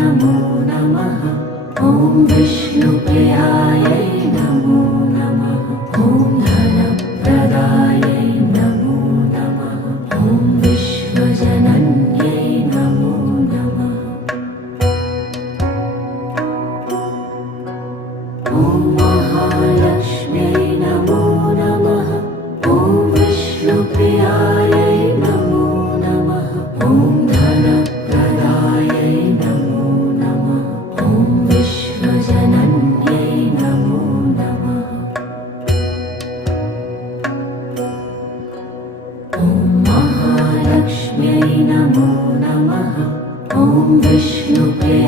नमो नमः। ॐ विष्णुप्रियायै नमो नमः। ॐ धनप्रदायै नमो नमः। ॐ विश्वजनन्यै नमो नमः। ॐ महालक्ष्म्यै नमो नमः। ॐ विष्णुप्रियायै नमो नमः। ॐ धनप्रदायै नमो नमः। ॐ विश्वजनन्यै नमो नमः। ॐ महालक्ष्म्यै नमो नमः। ॐ विष्णुप्रियायै